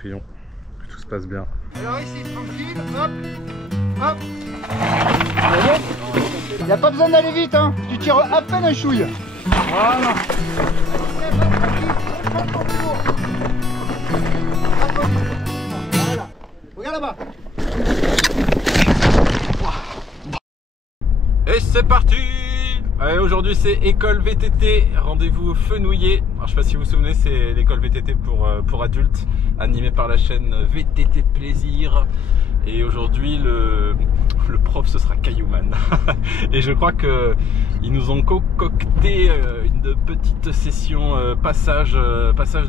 prions que tout se passe bien. Alors ici, tranquille, hop, hop. Il n'y a pas besoin d'aller vite, hein. Tu tires à peine un chouille. Voilà. Voilà. Regarde là-bas. Et c'est parti! Aujourd'hui c'est école VTT, rendez-vous Fenouillet. Alors je sais pas si vous vous souvenez, c'est l'école VTT pour adultes, animée par la chaîne VTT Plaisir. Et aujourd'hui le prof ce sera Caillouman. Et je crois qu'ils nous ont concocté une petite session passage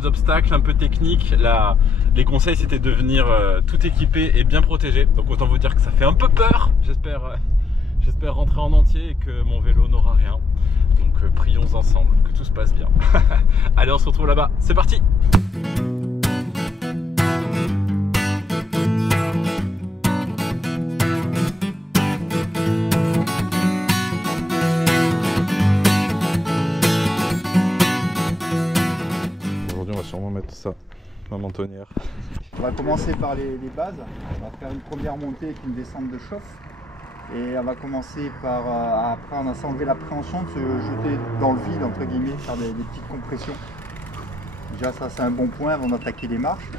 d'obstacles un peu technique. Là, les conseils c'était de venir tout équipé et bien protégé. Donc autant vous dire que ça fait un peu peur. J'espère rentrer en entier et que mon vélo n'aura rien. Donc prions ensemble, que tout se passe bien. Allez, on se retrouve là-bas, c'est parti! Aujourd'hui, on va sûrement mettre ça, ma mentonnière. On va commencer par les bases. On va faire une première montée avec une descente de chauffe. Et on va commencer par, après on va s'enlever l'appréhension de se jeter dans le vide, entre guillemets, faire des petites compressions. Déjà ça c'est un bon point avant d'attaquer les marches.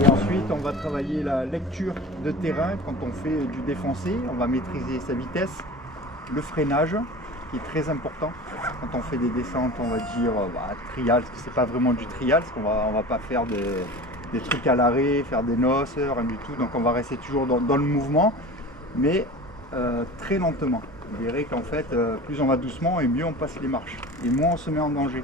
Et ensuite on va travailler la lecture de terrain quand on fait du défoncé. On va maîtriser sa vitesse, le freinage qui est très important. Quand on fait des descentes on va dire trial, parce que c'est pas vraiment du trial, parce qu'on va pas faire des trucs à l'arrêt, faire des noces, rien du tout. Donc on va rester toujours dans le mouvement. Mais très lentement. Vous verrez qu'en fait, plus on va doucement et mieux on passe les marches. Et moins on se met en danger.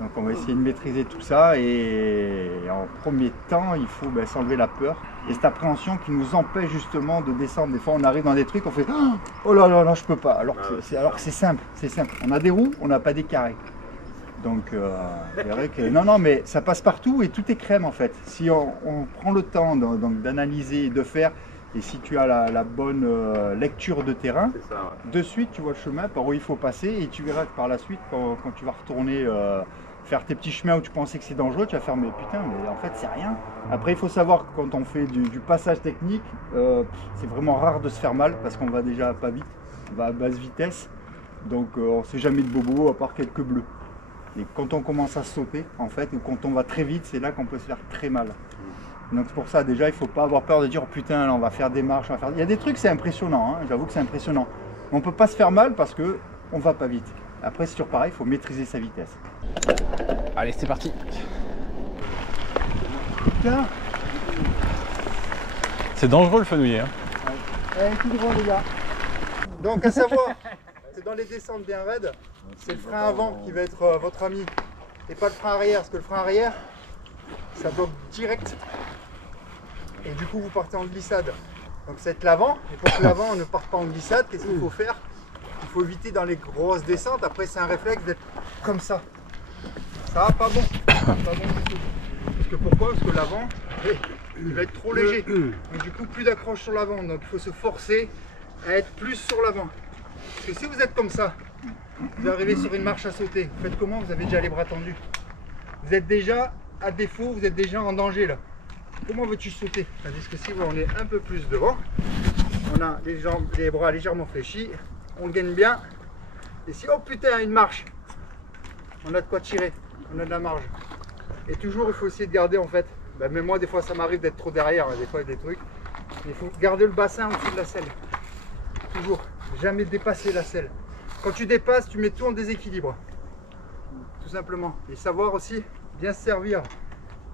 Donc on va essayer de maîtriser tout ça et en premier temps, il faut s'enlever la peur. Et cette appréhension qui nous empêche justement de descendre. Des fois on arrive dans des trucs, on fait « Oh là là, là je peux pas ». Alors que c'est simple, c'est simple. On a des roues, on n'a pas des carrés. Donc vous verrez que non mais ça passe partout et tout est crème en fait. Si on prend le temps d'analyser et de faire. Et si tu as la bonne lecture de terrain, ça, ouais. De suite tu vois le chemin par où il faut passer et tu verras que par la suite quand tu vas retourner faire tes petits chemins où tu pensais que c'est dangereux, tu vas faire mais putain mais en fait c'est rien. Après il faut savoir que quand on fait du passage technique, c'est vraiment rare de se faire mal parce qu'on va déjà pas vite, on va à basse vitesse, donc on ne sait jamais de bobo à part quelques bleus. Et quand on commence à sauter en fait, ou quand on va très vite, c'est là qu'on peut se faire très mal. Donc c'est pour ça déjà il ne faut pas avoir peur de dire oh, putain là, on va faire des marches, on va faire... Il y a des trucs c'est impressionnant, hein, j'avoue que c'est impressionnant. On ne peut pas se faire mal parce qu'on ne va pas vite. Après c'est toujours pareil, il faut maîtriser sa vitesse. Allez c'est parti. Putain. C'est dangereux le fenouillet. Hein. Ouais. Allez tout droit les gars. Donc à savoir, c'est dans les descentes bien raides, c'est le frein avant qui va être votre ami et pas le frein arrière, parce que le frein arrière ça bloque direct et du coup vous partez en glissade. Donc c'est l'avant, et pour que l'avant ne parte pas en glissade, qu'est-ce qu'il faut faire? Il faut éviter dans les grosses descentes, après c'est un réflexe d'être comme ça. Ça va pas bon, pas bon du tout. Parce que pourquoi? Parce que l'avant il va être trop léger, donc du coup plus d'accroche sur l'avant, donc il faut se forcer à être plus sur l'avant. Parce que si vous êtes comme ça, vous arrivez sur une marche à sauter, vous faites comment? Vous avez déjà les bras tendus, vous êtes déjà à défaut, vous êtes déjà en danger là. Comment veux-tu sauter? Tandis que si on est un peu plus devant, on a les jambes, les bras légèrement fléchis, on gagne bien. Et si oh putain une marche, on a de quoi tirer, on a de la marge. Et toujours il faut essayer de garder en fait, même moi des fois ça m'arrive d'être trop derrière, des fois il y a des trucs, mais il faut garder le bassin au-dessus de la selle. Toujours, jamais dépasser la selle. Quand tu dépasses, tu mets tout en déséquilibre. Tout simplement. Et savoir aussi bien se servir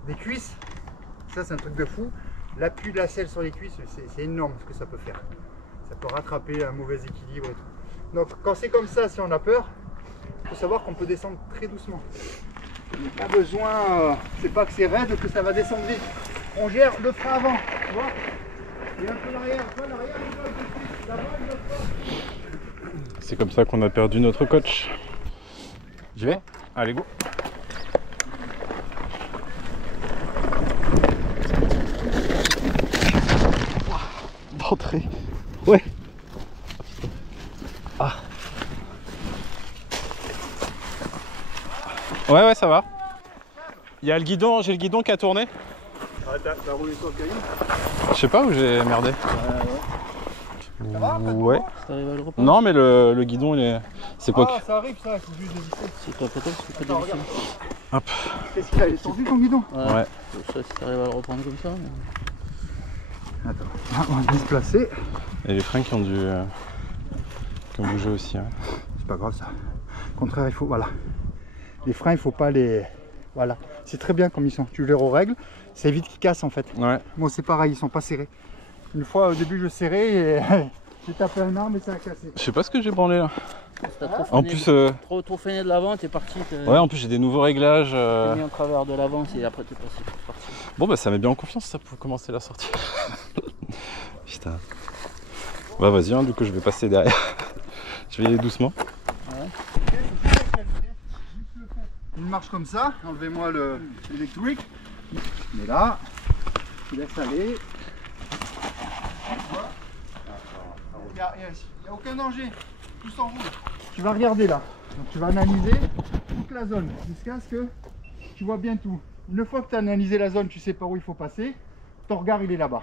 des cuisses, ça c'est un truc de fou. L'appui de la selle sur les cuisses, c'est énorme ce que ça peut faire. Ça peut rattraper un mauvais équilibre et tout. Donc quand c'est comme ça, si on a peur, il faut savoir qu'on peut descendre très doucement. Il n'y a pas besoin, c'est pas que c'est raide que ça va descendre vite. On gère le frein avant, tu vois. Et un peu l'arrière, un peu l'arrière, il bloque de suite, l'avant il bloque pas. C'est comme ça qu'on a perdu notre coach. J'y vais? Allez go. D'entrée. Ouais. Ah. Ouais ça va. Il y a le guidon, j'ai le guidon qui a tourné. Ah, t'as roulé sur le caillou? Je sais pas où j'ai merdé. Ça va, ouais. Ça t'arrive à le reprendre? Non, mais le guidon, il est. C'est quoi Ah, ça arrive, ça, il faut juste dévisser. C'est toi peut-être parce que t'as Attends, des regarde. Hop. Qu'est-ce qu'il a? Il est tordu ton guidon? Ouais. Je sais pas si t'arrives à le reprendre comme ça. Mais... Attends, on va se placer. Et les freins qui ont dû. Qui ont bougé aussi. Ouais. C'est pas grave ça. Au contraire, il faut. Voilà. Les freins, il faut pas les. Voilà. C'est très bien comme ils sont. Tu les règles, ça évite qu'ils cassent en fait. Ouais. Moi, c'est pareil, ils sont pas serrés. Une fois au début, je serrais et j'ai tapé un arme et ça a cassé. Je sais pas ce que j'ai branlé là. T'as trop En freiné, plus. trop freiné de l'avant, t'es parti. Ouais, en plus j'ai des nouveaux réglages. T'es mis en travers de l'avant et après t'es passé. Parti. Bon, bah ça met bien en confiance ça pour commencer la sortie. Putain. Bah vas-y, hein, du coup je vais passer derrière. Je vais y aller doucement. Une marche comme ça, enlevez-moi l'électrique. Mais là, tu laisses aller. Il n'y a aucun danger, tout s'enroule. Tu vas regarder là, donc tu vas analyser toute la zone jusqu'à ce que tu vois bien tout. Une fois que tu as analysé la zone, tu sais par où il faut passer, ton regard il est là-bas.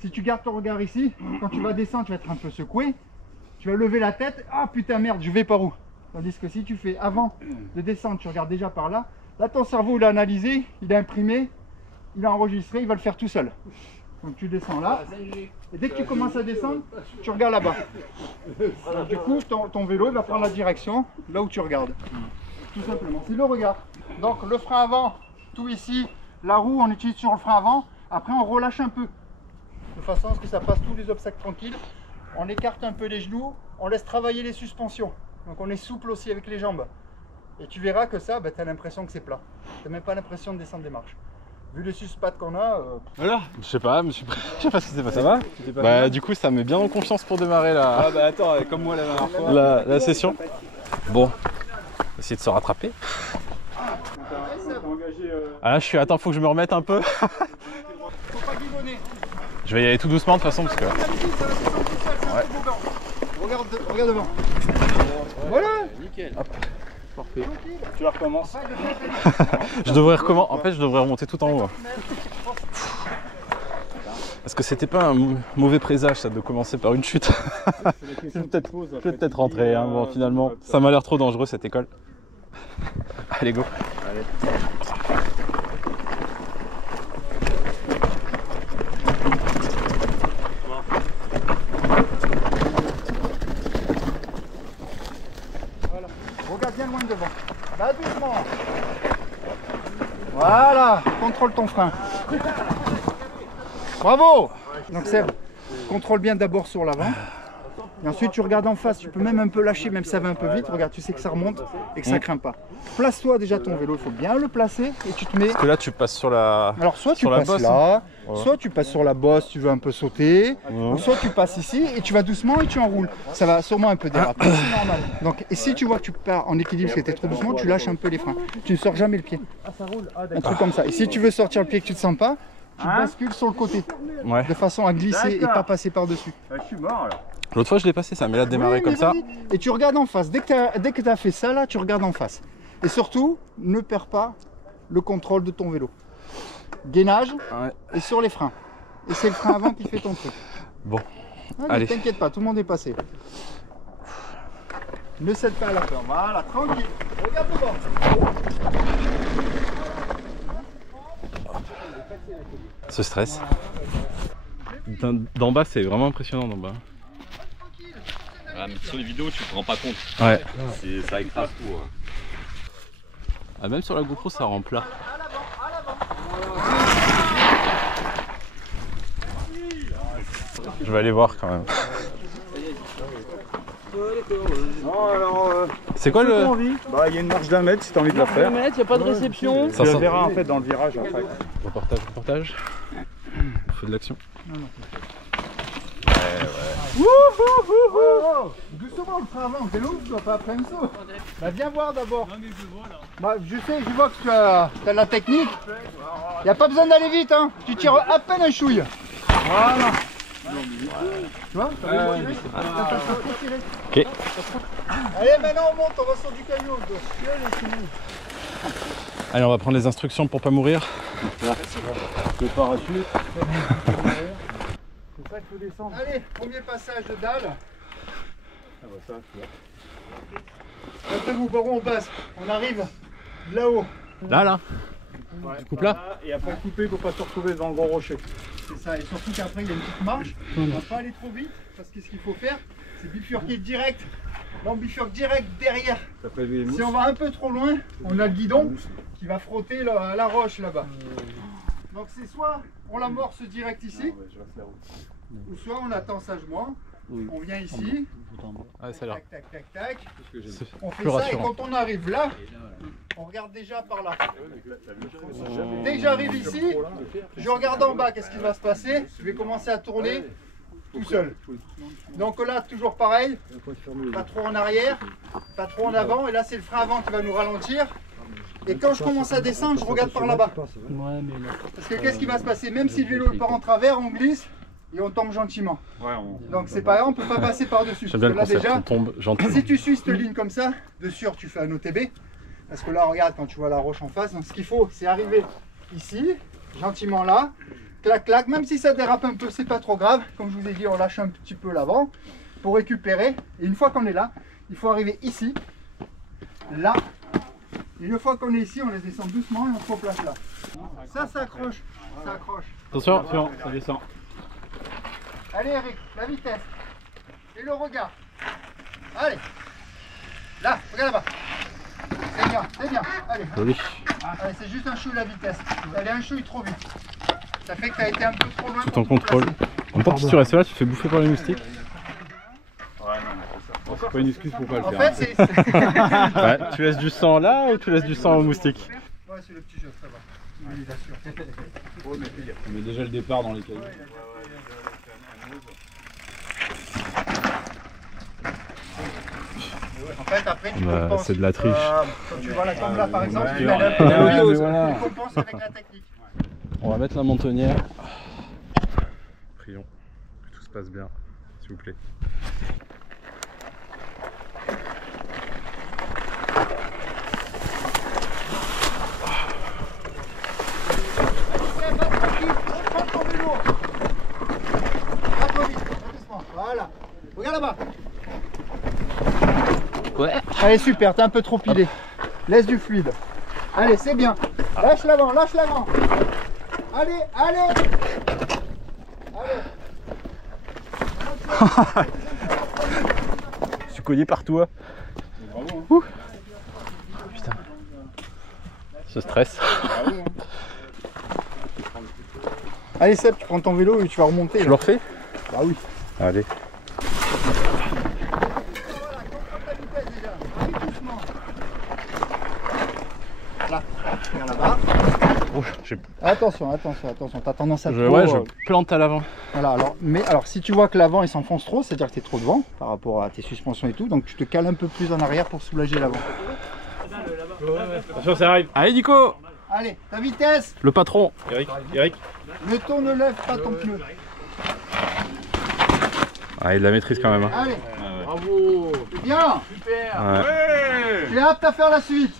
Si tu gardes ton regard ici, quand tu vas descendre, tu vas être un peu secoué, tu vas lever la tête, ah putain merde, je vais par où? Tandis que si tu fais avant de descendre, tu regardes déjà par là, là ton cerveau il a analysé, il a imprimé, il a enregistré, il va le faire tout seul. Donc tu descends là, et dès que tu commences à descendre, tu regardes là-bas. Du coup, ton vélo il va prendre la direction là où tu regardes. Tout simplement, c'est le regard. Donc le frein avant, tout ici, la roue on utilise sur le frein avant, après on relâche un peu. De façon à ce que ça passe tous les obstacles tranquilles. On écarte un peu les genoux, on laisse travailler les suspensions. Donc on est souple aussi avec les jambes. Et tu verras que ça, tu as l'impression que c'est plat. Tu n'as même pas l'impression de descendre des marches. Vu les suspattes qu'on a... Voilà. Je sais pas, je sais pas ce qui s'est passé. Ça va? Bah du coup ça met bien en confiance pour démarrer la... Ah bah attends, comme moi la dernière fois. la session. Bon, on va essayer de se rattraper. Ah là je suis... Attends, faut que je me remette un peu. Faut pas guidonner. Je vais y aller tout doucement de toute façon parce que... Ouais. Regarde devant. Voilà. Nickel. Hop. Parfait. Tu la recommences. Je devrais recommencer. En fait, je devrais remonter tout en haut. Parce que c'était pas un mauvais présage ça de commencer par une chute. Je vais peut-être rentrer. Hein. Bon, finalement, ça m'a l'air trop dangereux cette école. Allez, go. Allez. Regarde bien loin devant. Là, doucement. Voilà, contrôle ton frein. Bravo. Donc Seb, contrôle bien d'abord sur l'avant. Et ensuite tu regardes en face, tu peux même un peu lâcher, même si ça va un peu vite. Regarde, tu sais que ça remonte et que ça craint pas. Place-toi déjà ton vélo, il faut bien le placer et tu te mets... Parce que là, tu passes sur la... Alors soit tu sur la passes bosse, là, hein. soit tu passes sur la bosse, tu veux un peu sauter, Ouais. ou soit tu passes ici et tu vas doucement et tu enroules. Ça va sûrement un peu déraper, c'est normal. Donc, et si tu vois que tu pars en équilibre, que tu es trop doucement, tu lâches un peu les freins. Tu ne sors jamais le pied. Un truc comme ça. Et si tu veux sortir le pied et que tu ne te sens pas, tu bascules sur le côté, Ouais. de façon à glisser et pas passer par-dessus. Je suis mort alors. L'autre fois, je l'ai passé, ça. Mais là, démarrer Oui, comme mais ça... vas-y. Et tu regardes en face. Dès que tu as fait ça, là, tu regardes en face. Et surtout, ne perds pas le contrôle de ton vélo. Gainage Ouais. et sur les freins. Et c'est le frein avant qui fait ton truc. Bon. Allez, Allez. t'inquiète pas, tout le monde est passé. Ne cède pas à la peur. Voilà, tranquille. Regarde devant. Ce stress. D'en bas, c'est vraiment impressionnant d'en bas. Ah, mais sur les vidéos, tu te rends pas compte. Ouais. Ça écrase tout. Hein. Ah, même sur la GoPro, ça rend plat. Je vais aller voir quand même. Non, alors. C'est quoi le... Bah, il y a une marche d'un mètre si t'as envie de la faire. Il n'y a pas de réception. Ça Tu la sent- verras en fait dans le virage en fait. Reportage. On fait de l'action. Oh, doucement, le frein avant, vélo, tu dois pas après un saut. Bah, viens voir d'abord. Bah, je sais, je vois que tu as la technique. Il n'y a pas besoin d'aller vite, hein. Tu tires à peine un chouille. Voilà. Tu vois Ok. Allez, maintenant on monte, on va sur du caillou. Allez, on va prendre les instructions pour pas mourir. Le parachute. C'est ça qu'il faut descendre. Allez, premier passage de dalle. Ah bah ça, tu vois. Rappelez-vous par où on passe. On arrive là-haut. Là. Ouais, Tu coupes là. Et après couper pour pas se retrouver dans le gros rocher. C'est ça, et surtout qu'après il y a une petite marche. On ne va pas aller trop vite, parce que ce qu'il faut faire, c'est bifurquer direct. Là on bifurque direct derrière. Si on va un peu trop loin, on a le guidon qui va frotter la roche là-bas. Donc c'est soit on l'amorce direct ici, ou soit on attend sagement, on vient ici, Ah, ça a l'air. tac, tac, tac, tac. On fait plus ça rassurant. et quand on arrive là, on regarde déjà par là. Dès que j'arrive ici, je regarde en bas, qu'est-ce qui va se passer? Je vais commencer à tourner tout seul. Donc là, toujours pareil, pas trop en arrière, pas trop en avant, et là c'est le frein avant qui va nous ralentir. Et quand je commence à descendre, je regarde par là-bas. Parce que qu'est-ce qui va se passer? Même si le vélo part en travers, on glisse et on tombe gentiment. Donc c'est pas grave, on peut pas passer par-dessus. J'aime bien le Parce que là concept, on déjà, tombe gentiment. si tu suis cette ligne comme ça, de sûr tu fais un OTB. Parce que là, regarde, quand tu vois la roche en face, donc ce qu'il faut, c'est arriver ici, gentiment là, clac, clac, même si ça dérape un peu, c'est pas trop grave. Comme je vous ai dit, on lâche un petit peu l'avant pour récupérer. Et une fois qu'on est là, il faut arriver ici, là. Et une fois qu'on est ici, on les descend doucement et on se replace là. Ça accroche, ça accroche. Attention, Ça descend. Allez Eric, la vitesse et le regard. Allez, là, regarde là-bas. C'est bien, allez. joli. Allez, c'est juste un chouille la vitesse. Elle est un chouille trop vite. Ça fait que tu as été un peu trop loin. Tout en contrôle. En même temps, si tu restes là, tu te fais bouffer par les moustiques. C'est pas une excuse pour pas le En faire. fait, c'est. Ouais, tu laisses du sang là ou tu laisses du sang aux moustiques? Ouais, c'est le petit jeu, ça va. Oui, bien sûr. On met déjà le départ dans les cailloux. En fait, après, tu Bah, compenses. c'est de la triche. Quand tu vois la tombe là, par exemple, ouais, tu ouais, l'as ouais, tu voilà. compenses avec la technique. On va mettre la montonnière. Prions que tout se passe bien, s'il vous plaît. Prends ton vélo. Pas trop vite, doucement. Voilà. Regarde là-bas. Ouais. Allez, super, t'es un peu trop pilé. Laisse du fluide. Allez, c'est bien. Lâche l'avant, lâche l'avant. Allez, allez. Allez. Je suis cogné partout. Bravo. Ouh. Putain. Ce stress. Bravo. Allez Seb, tu prends ton vélo et tu vas remonter. Je là. le refais? Bah oui. Allez. Voilà, contrôle ta vitesse déjà. Arrive doucement. Là, regarde là-bas. Oh, j'ai- Attention, t'as tendance à trop, ouais, je plante à l'avant. Voilà, alors si tu vois que l'avant il s'enfonce trop, c'est-à-dire que tu es trop devant par rapport à tes suspensions et tout, donc tu te cales un peu plus en arrière pour soulager l'avant. Attention, ça arrive. Allez Nico! Allez, ta vitesse. Le patron! Eric. Ne lève pas ton pneu. Ah, il la maîtrise quand même. Hein. Allez, Bravo. c'est bien. Ouais. Tu es apte à faire la suite.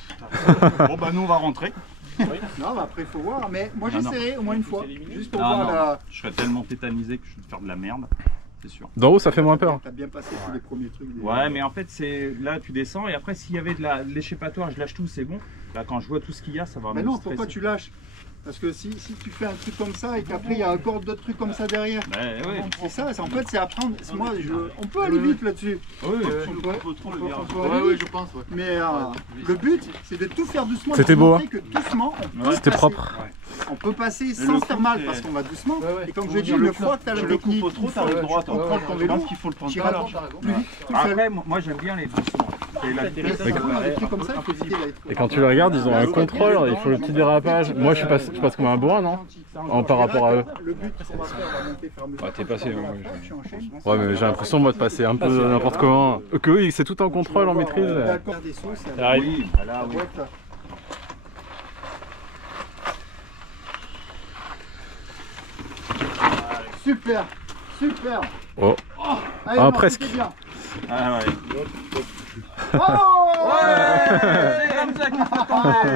Bon bah nous on va rentrer. Non, mais après il faut voir, mais moi Ah, non. j'essaierai au moins une fois, juste pour Non, voir non. la... Je serais tellement tétanisé que je vais te faire de la merde, c'est sûr. D'en haut, ça fait moins peur. T'as bien passé tous les premiers trucs. Ouais, mais en fait, c'est là tu descends et après, s'il y avait de l'échappatoire, je lâche tout, c'est bon. Là, quand je vois tout ce qu'il y a, ça va Mais me non, stresser. pourquoi tu lâches? Parce que si tu fais un truc comme ça et qu'après il y a encore d'autres trucs comme ça derrière, Ouais. c'est ça, en fait c'est apprendre. Moi, on peut aller vite là-dessus. Oui, On peut aller Ouais, vite. je pense, ouais. Mais le but, c'est de tout faire doucement. C'était pour beau, montrer que doucement, on peut C'était passer. propre. On peut passer le sans se faire coup, mal c'est- parce qu'on va doucement. Ouais. Et comme je dis, une fois que tu as la technique, trop, une fois t'arrives que droit. tu contrôles ton Je vélo, pense qu'il faut le prendre tu pas iras là. plus vite, tout seul. Après, moi j'aime bien les doucemment. C'est la vitesse, C'est vraiment des trucs comme ça, il faut éviter d'aller trop Et quand tu le regardes, ils ont un contrôle, il faut le petit dérapage. Moi, je passe comme un bourrin, non? Par rapport à eux. Le but, c'est qu'on va faire, on va monter, faire mesure. Ouais, t'es passé, ouais, Tu enchaînes. Ouais, mais j'ai l'impression, moi, de passer un peu n'importe comment. Que oui, c'est tout en contrôle, en maîtrise. D'accord, des sauts, c'est Ça arrive. Oui, voilà, oui. boîte, là. Super, super. Oh. Allez, Ah, non, presque. c'était bien. Ah ouais. Oh C'est comme ça qu'il faut tomber.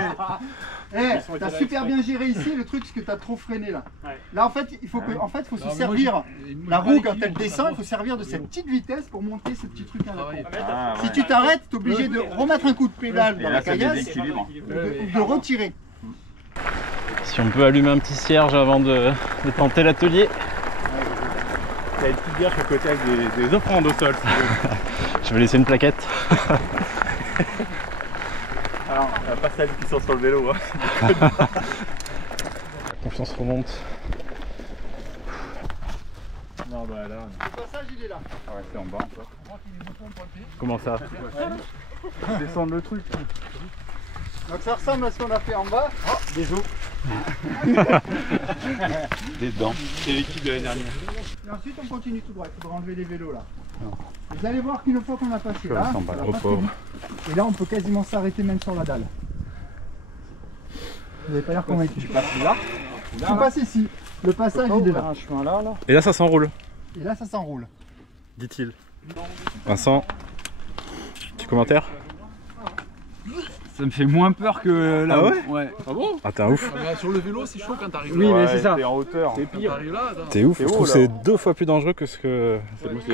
T'as super bien géré ici, le truc c'est que t'as trop freiné là. Ouais. Là en fait, il faut se servir, la roue quand elle descend, il faut servir de cette petite vitesse pour monter ce petit truc à la Ah, Si tu t'arrêtes, t'es obligé de remettre un coup de pédale Et dans là, la ça caillasse déséquilibre. ou de retirer. Si on peut allumer un petit cierge avant de tenter l'atelier. T'as une petite bière à côté avec des offrandes au sol. Si tu veux. Je vais laisser une plaquette. Alors, pas celles qui sont sur le vélo. Hein. La confiance remonte. Non, bah là. Le passage il est là. Ah ouais, c'est en bas encore. Comment ça? Descendre le truc. Donc ça ressemble à ce qu'on a fait en bas. Oh, des os. Des dents. C'est l'équipe de l'année dernière. Et ensuite on continue tout droit, il faudra enlever les vélos là. Vous allez voir qu'une fois qu'on a passé là, ça va pas très vite. Et là on peut quasiment s'arrêter même sur la dalle. Vous n'avez pas l'air convaincu. Tu passes là. Tu passes ici. Le passage il est là. Un chemin là. Et là ça s'enroule, Et là ça s'enroule. dit-il. Vincent, petit commentaire? Ça me fait moins peur que là. Ah ouais? Ouais. Ah bon? Ah t'es un ouf. Mais sur le vélo, c'est chaud quand t'arrives Oui, là. mais c'est ça. T'es en hauteur. C'est pire. T'arrives là, attends. T'es ouf, C'est je haut, trouve que là. c'est 2 fois plus dangereux que que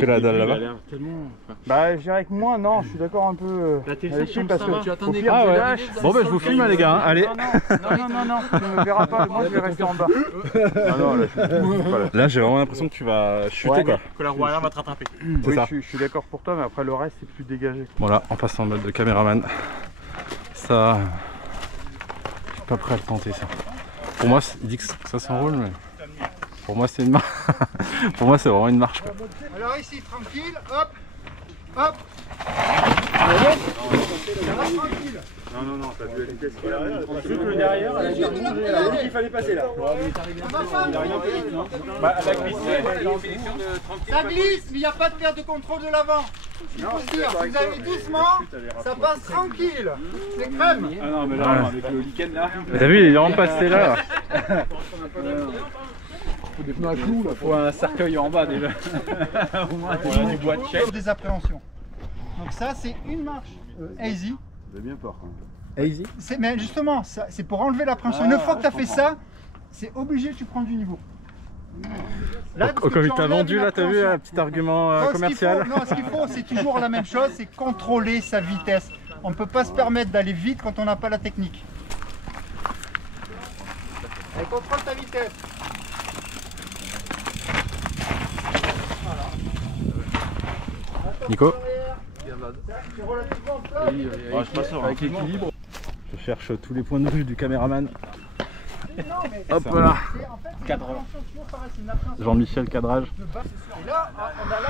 la dalle là-bas. Tellement. Bah, je dirais que moi, non, je suis d'accord un peu. La TC, avec lui parce que. tu attendais pire, pas, je ouais. lâche. Bon bah je vous filme les gars, hein. Allez. Non, tu me verras pas. Moi, je vais rester en bas. Non, là, je suis pas là. Là j'ai vraiment l'impression que tu vas chuter Ouais, quoi. Que la roue arrière va te rattraper. C'est Oui, ça. je suis d'accord pour toi, mais après le reste, c'est plus dégagé. Bon là, on passe en mode de caméraman. Ça... Je suis pas prêt à le tenter ça. Pour moi, il dit que ça s'enroule, mais... Pour moi c'est une marche. Pour moi c'est vraiment une marche quoi. Alors ici tranquille, hop, hop. Ça va tranquille. Non, t'as vu la vitesse qu'il a. Le derrière, Il suffit de la pédaler. il fallait passer là. Ça va pas, Bah, elle a glissé. ça glisse, mais il n'y a pas de perte de contrôle de l'avant. Il faut se dire, si vous avez doucement, ça passe tranquille. C'est crème. Ah non, mais là, avec le lichen là. Mais t'as vu, il est vraiment passé là. Des pneus à clous là. Faut un cercueil en bas déjà. Au moins, on a du bois de chèvre. Des appréhensions. Donc ça, c'est une marche easy. J'ai bien peur quand même. Mais justement, c'est pour enlever l'appréhension. Une fois que tu as fait ça, c'est obligé que tu prends du niveau. Là, Comme il t'a vendu là, t'as vu un petit argument Non, commercial. ce qu'il faut, c'est toujours la même chose, c'est contrôler sa vitesse. On ne peut pas se permettre d'aller vite quand on n'a pas la technique. Allez, contrôle ta vitesse. Nico, C'est relativement plat. Je passe Avec l'équilibre. je cherche tous les points de vue du caméraman. Non, mais Hop là, en fait, c'est une appréhension toujours pareille, c'est une appréhension Jean-Michel cadrage. de base. Et là, on a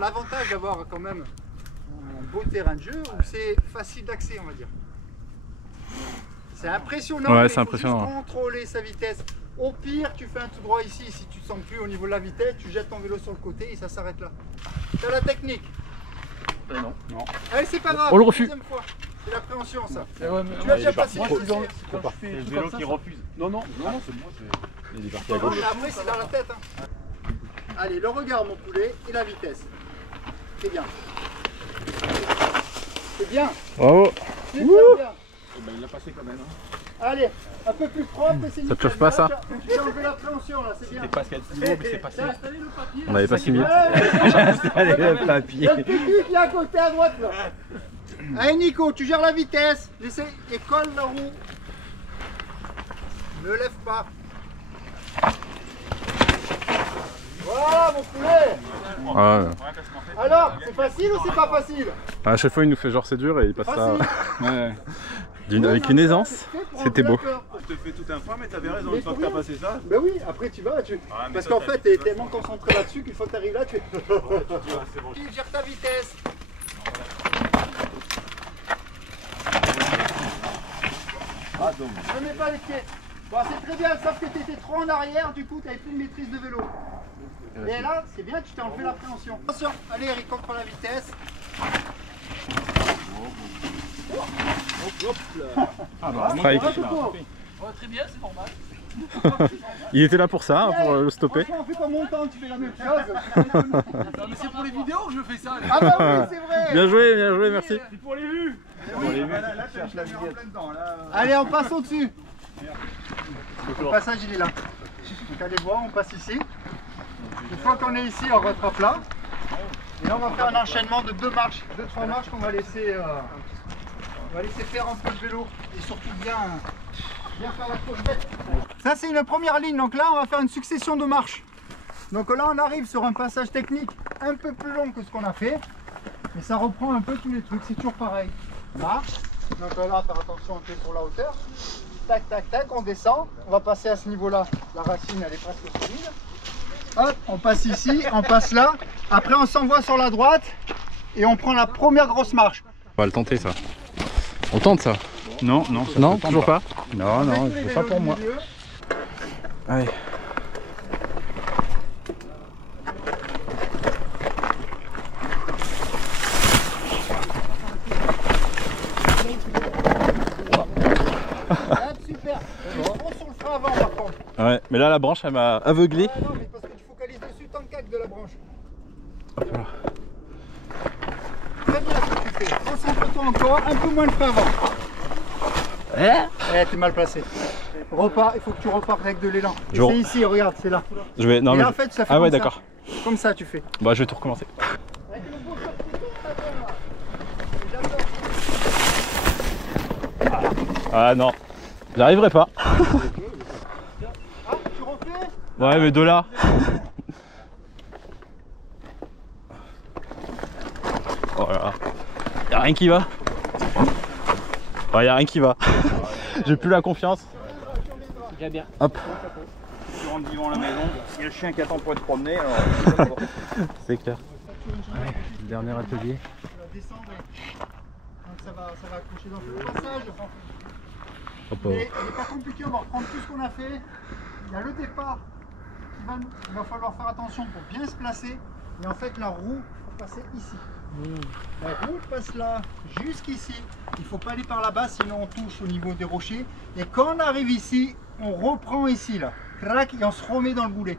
l'avantage d'avoir quand même un beau terrain de jeu où c'est facile d'accès, on va dire. C'est impressionnant, Ouais, mais c'est il faut impressionnant. juste contrôler sa vitesse. Au pire, tu fais un tout droit ici, si tu te sens plus au niveau de la vitesse, tu jettes ton vélo sur le côté et ça s'arrête là. T'as la technique. Non. Allez, c'est pas grave, On le refuse. deuxième fois. C'est l'appréhension ça. Eh ouais, mais Tu as déjà passé moi, le c'est dans le. succès. Quand je fais le tout vélo comme ça, qui ça- refuse. Non, c'est moi. Il est parti à Non, gauche. mais après, c'est dans la tête. Hein. Allez, le regard, mon poulet, et la vitesse. C'est bien. C'est bien. Bravo. C'est bien. Il l'a passé quand même. Allez, un peu plus propre et c'est nickel. te chauffe pas, ça? J'ai enlevé l'appréhension là, c'est bien. C'est pas ce qu'il y a de plus gros, mais c'est passé. T'as installé le papier. On n'avait pas signé. Allez, le papier. il y a le petit qui est à côté à droite là. Allez Nico, tu gères la vitesse. Essaye et colle la roue. Ne lève pas. Voilà mon poulet. Ouais. Alors, c'est facile ou c'est pas facile? À chaque fois il nous fait genre c'est dur et il passe ça Facile. avec une aisance. C'était beau. Je te fais tout un point, mais t'avais raison, Mais une fois que pour t'as passé ça. Ben oui, après tu vas, mais parce toi, qu'en fait t'es tellement concentré là-dessus qu'une fois que t'arrives là, tu fais... c'est bon. Tu gères ta vitesse. Ne mets pas les pieds. Bon, c'est très bien, sauf que t'étais trop en arrière, du coup t'avais plus de maîtrise de vélo. Et là, c'est bien, tu t'es enlevé l'appréhension. Attention, allez Eric, contrôle la vitesse. Strike. Un peu court. Ouais, très bien, c'est normal. Il était là pour ça, hein, pour le stopper. Franchement, fais pas mon temps, tu fais la même chose. Non, mais c'est pour les vidéos que je fais ça. Ah bah oui, c'est vrai. Bien joué, merci. C'est pour les vues. Voilà, là, tu cherches la vidéo. Allez, on passe au-dessus. Le passage, il est là. Donc allez voir, on passe ici. Une fois qu'on est ici, on rattrape là. Et là, on va faire un enchaînement de 2-3 marches qu'on va laisser, faire un peu de vélo. Et surtout bien faire la courbette. Ça, c'est une première ligne. Donc là, on va faire une succession de marches. Donc là, on arrive sur un passage technique un peu plus long que ce qu'on a fait. Mais ça reprend un peu tous les trucs. C'est toujours pareil. Marche. Donc là, faire attention un peu sur la hauteur. Tac, tac, tac, on descend. On va passer à ce niveau-là. La racine, elle est presque solide. Hop, on passe ici, on passe là. Après, on s'envoie sur la droite et on prend la première grosse marche. On va le tenter ça. On tente ça. Non, Non, toujours pas. Non, c'est pas pour moi. Allez. Super. On sur le frein avant par contre. Ouais, mais là la branche elle m'a aveuglé. Ah non, mais parce que tu focalises dessus tant cac de la branche. Hop là. Très bien ce que tu fais. Concentre-toi encore, un peu moins de frein avant. T'es mal placé. Repars, il faut que tu repartes avec de l'élan. C'est ici, regarde, c'est là. Je vais. Non, et mais en fait, ça fait ah ouais, comme ça. d'accord. Comme ça, tu fais. Bah, je vais tout recommencer. Ah non, j'arriverai pas. Ah, tu refais? Ouais, mais de là. Oh là là. Y'a rien qui va. Ouais, y'a rien qui va. J'ai plus la confiance. Bien. Hop. Tu rentres vivant à la maison, il y a le chien qui attend pour être promené. Alors... C'est clair. Ouais, dernier atelier. Descendre. Donc ça va accrocher dans le passage. Hop, Mais il n'est pas compliqué, on va reprendre tout ce qu'on a fait. Il y a le départ. Il va falloir faire attention pour bien se placer. Et en fait, la roue va passer ici. La roue passe là, jusqu'ici. Il ne faut pas aller par là-bas, sinon on touche au niveau des rochers. Et quand on arrive ici, on reprend ici, là. Crac, et on se remet dans le boulet.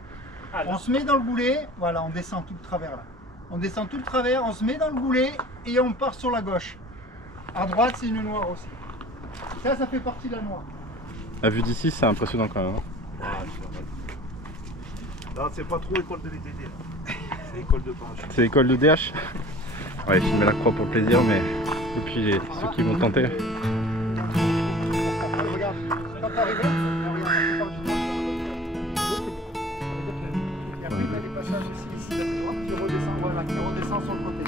On se met dans le boulet, voilà, on descend tout le travers là. On descend tout le travers, on se met dans le boulet et on part sur la gauche. À droite, c'est une noire aussi. Ça fait partie de la noire. La vue d'ici, c'est impressionnant quand même. Non, c'est pas trop école de VTT là. C'est école de parachute. C'est l'école de DH. Ouais, je mets la croix pour le plaisir, mais et puis ceux qui vont tenter. Regarde, quand t'arrives là, et après il y a des passages ici, tu redescends, voilà, tu redescends sur le côté.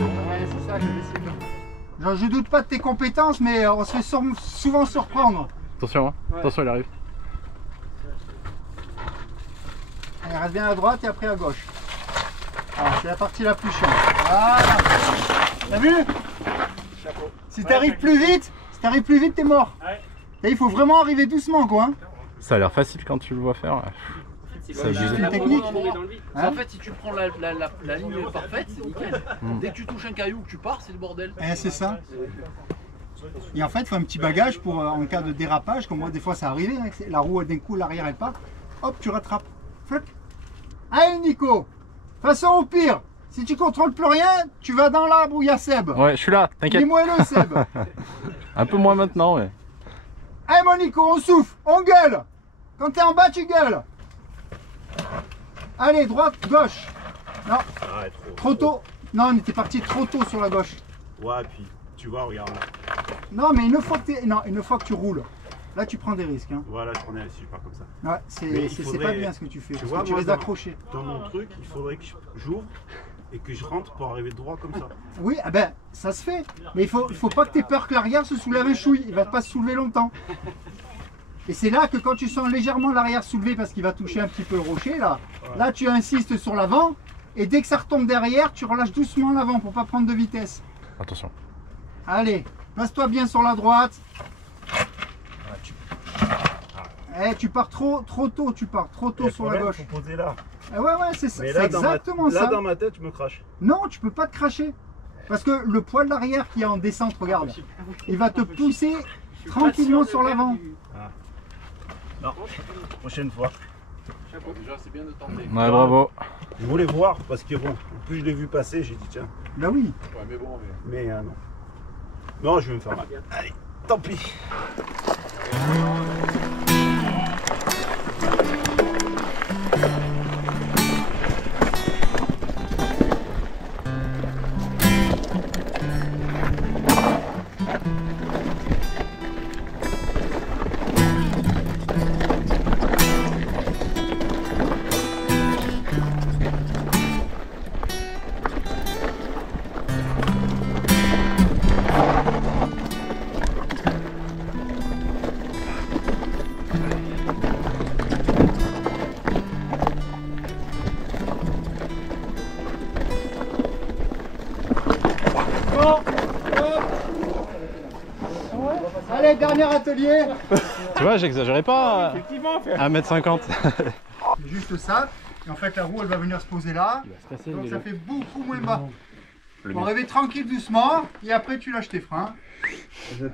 Ouais, c'est ça que je vais essayer de faire. Je doute pas de tes compétences, mais on se fait souvent surprendre. Attention, hein. Attention, il arrive. Allez, reste bien à droite et après à gauche. C'est la partie la plus chiante. Voilà. T'as vu? Si t'arrives plus vite, t'es mort. Et il faut vraiment arriver doucement, quoi. Hein. Ça a l'air facile quand tu le vois faire. C'est juste une technique. En fait, si tu prends la ligne parfaite, c'est nickel. Dès que tu touches un caillou, que tu pars, c'est le bordel. C'est ça. Et en fait, il faut un petit bagage pour en cas de dérapage, comme moi, des fois ça arrivait. Hein, la roue, d'un coup, l'arrière elle part. Hop, tu rattrapes. Fluc. Allez, Nico. De toute façon, au pire, si tu contrôles plus rien, tu vas dans l'arbre où il y a Seb. Ouais, je suis là, t'inquiète. Dis-moi le Seb. Un peu moins maintenant, ouais. Allez, mon Nico, on souffle, on gueule. Quand t'es en bas, tu gueules. Allez, droite, gauche. Non, Ah, trop tôt. Non, on était parti trop tôt sur la gauche. Ouais, puis tu vois, regarde là. Non, mais une fois que tu roules, là tu prends des risques. Hein. Voilà, je prenais si je pars comme ça. Ouais, Mais c'est faudrait- pas bien ce que tu fais. tu Parce vois, que tu moi, risques d'accrocher. Dans mon truc, il faudrait que j'ouvre et que je rentre pour arriver droit comme ça. Oui, ah ben, ça se fait. Mais il faut pas que tu aies peur que l'arrière se soulève un chouille. Il va pas se soulever longtemps. Et c'est là que quand tu sens légèrement l'arrière soulevé parce qu'il va toucher un petit peu le rocher, là tu insistes sur l'avant. Et dès que ça retombe derrière, tu relâches doucement l'avant pour pas prendre de vitesse. Attention. Allez, place-toi bien sur la droite. Tu pars trop tôt, sur la gauche. Faut poser là. Ah ouais, c'est ça, Mais c'est là, exactement ça. Là, dans ma tête, je me crache. Non, tu peux pas te cracher. Parce que le poil d'arrière qui est en descente, regarde, il va te pousser tranquillement sur l'avant. Non, prochaine fois. Déjà, c'est bien de tenter. Ouais, bravo. Je voulais voir parce que bon, plus je l'ai vu passer, j'ai dit tiens. Bah oui. Ouais, mais bon, Mais non. Non, je vais me faire mal. Allez, tant pis. Allez, dernier atelier. Tu vois, j'exagérais pas. 1m50. Juste ça. Et en fait, la roue, elle va venir se poser là. Donc ça fait beaucoup moins bas. Faut arriver tranquille, doucement. Et après, tu lâches tes freins.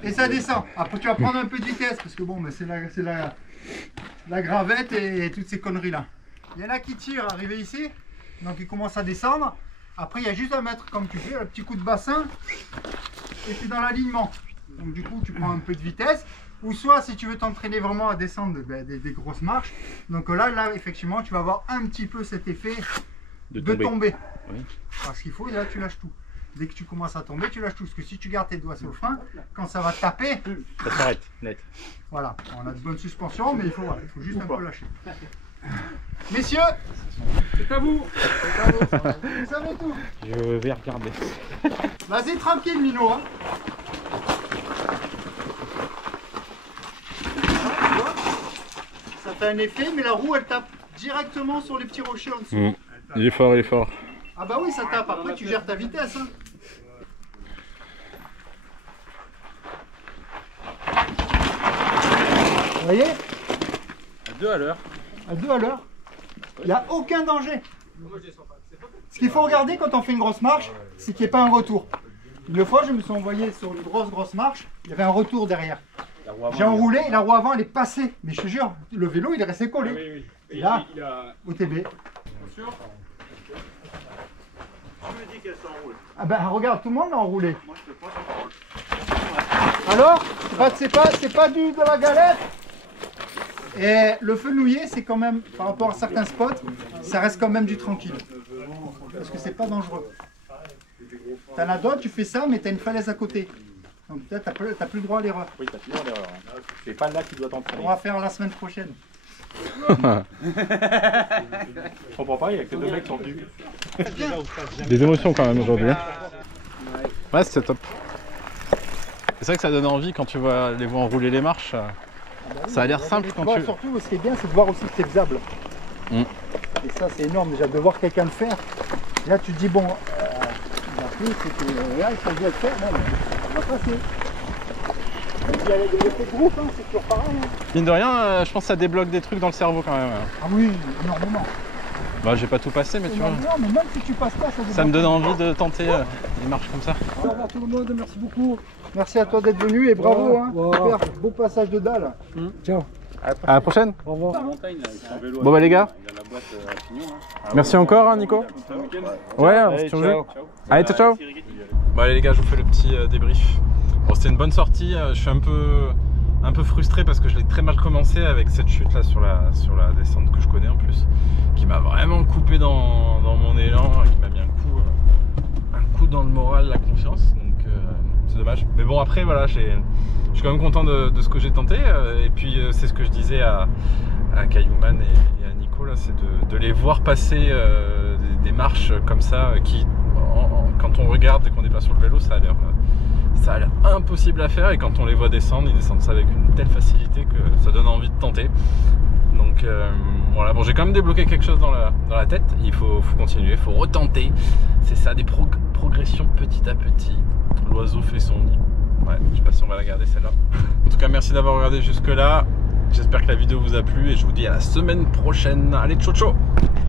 Et ça descend. Après, tu vas prendre un peu de vitesse. Parce que bon, c'est la gravette et toutes ces conneries là. Il y en a qui tirent, arrivé ici. Donc, ils commencent à descendre. Après, il y a juste à mettre, comme tu fais, un petit coup de bassin. Et tu es dans l'alignement. Donc du coup tu prends un peu de vitesse, ou soit si tu veux t'entraîner vraiment à descendre des grosses marches, donc là effectivement tu vas avoir un petit peu cet effet de tomber. Oui. Parce qu'il faut, là tu lâches tout. Dès que tu commences à tomber, tu lâches tout. Parce que si tu gardes tes doigts sur le frein, quand ça va taper, Ça s'arrête, net. voilà, on a de bonnes suspensions, mais il faut juste un peu lâcher. Messieurs, C'est à vous. vous savez tout. Je vais regarder. Vas-y tranquille Mino, hein. Ça fait un effet, mais la roue elle tape directement sur les petits rochers en dessous. Il est fort, il est fort. Ah bah oui, ça tape. Après tu gères ta vitesse. Hein. Vous voyez? À 2 à l'heure. À 2 à l'heure. Il n'y a aucun danger. Ce qu'il faut regarder quand on fait une grosse marche, c'est qu'il n'y ait pas un retour. Une fois, je me suis envoyé sur une grosse marche, il y avait un retour derrière. J'ai enroulé et la roue avant elle est passée. Mais je te jure, le vélo il est resté collé. Et là, OTB. Tu me dis qu'elle s'enroule. Ah ben regarde, tout le monde l'a enroulé. Moi je peux pas. Alors, c'est pas de la galette. Et le fenouiller, c'est quand même, par rapport à certains spots, ça reste quand même du tranquille. Parce que c'est pas dangereux. T'en as d'autres, tu fais ça, mais t'as une falaise à côté. Donc peut-être t'as plus le droit à l'erreur. Oui, t'as toujours l'erreur. C'est pas là qui doit t'entraîner. On va faire la semaine prochaine. Je comprends pas, il y a que 2 mecs qui sont venus. Des émotions quand même aujourd'hui. Ouais, c'était top. C'est vrai que ça donne envie quand tu vois les voir enrouler les marches. Ça a l'air simple quand tu... Surtout, ce qui est bien, c'est de voir aussi que c'est faisable. Et ça, c'est énorme déjà, de voir quelqu'un le faire. Là, tu te dis, bon, là, il faut bien le faire, même. Ça va passer. Il y a l'effet de groupe, hein, c'est toujours pareil. Hein. Mine de rien, je pense que ça débloque des trucs dans le cerveau quand même. Ah oui, énormément. Bah, j'ai pas tout passé, mais tu vois. Non, mais même si tu passes pas, Ça me donne envie de tenter des marches comme ça. Au revoir tout le monde, merci beaucoup. Merci à toi d'être venu et bravo. Hein. Super, beau passage de dalle. Ciao. À la prochaine. Au revoir. Bon bah les gars, merci encore hein, Nico. Ouais, on se tient au jeu. Allez, ciao ciao. Bon allez les gars, je vous fais le petit débrief. Bon, c'était une bonne sortie, je suis un peu frustré parce que je l'ai très mal commencé avec cette chute là sur la descente que je connais en plus, qui m'a vraiment coupé dans mon élan, qui m'a mis un coup dans le moral, la confiance, donc c'est dommage. Mais bon après voilà, je suis quand même content de ce que j'ai tenté, et puis c'est ce que je disais à Caillouman et à Nico là, c'est de les voir passer des marches comme ça qui, quand on regarde et qu'on n'est pas sur le vélo, ça a l'air impossible à faire, et quand on les voit descendre, ils descendent ça avec une telle facilité que ça donne envie de tenter. Donc voilà, bon, j'ai quand même débloqué quelque chose dans la tête, il faut continuer, il faut retenter, c'est ça, des progressions petit à petit. L'oiseau fait son nid. Ouais, je sais pas si on va la garder celle-là. En tout cas, merci d'avoir regardé jusque là, j'espère que la vidéo vous a plu et je vous dis à la semaine prochaine. Allez, ciao ciao.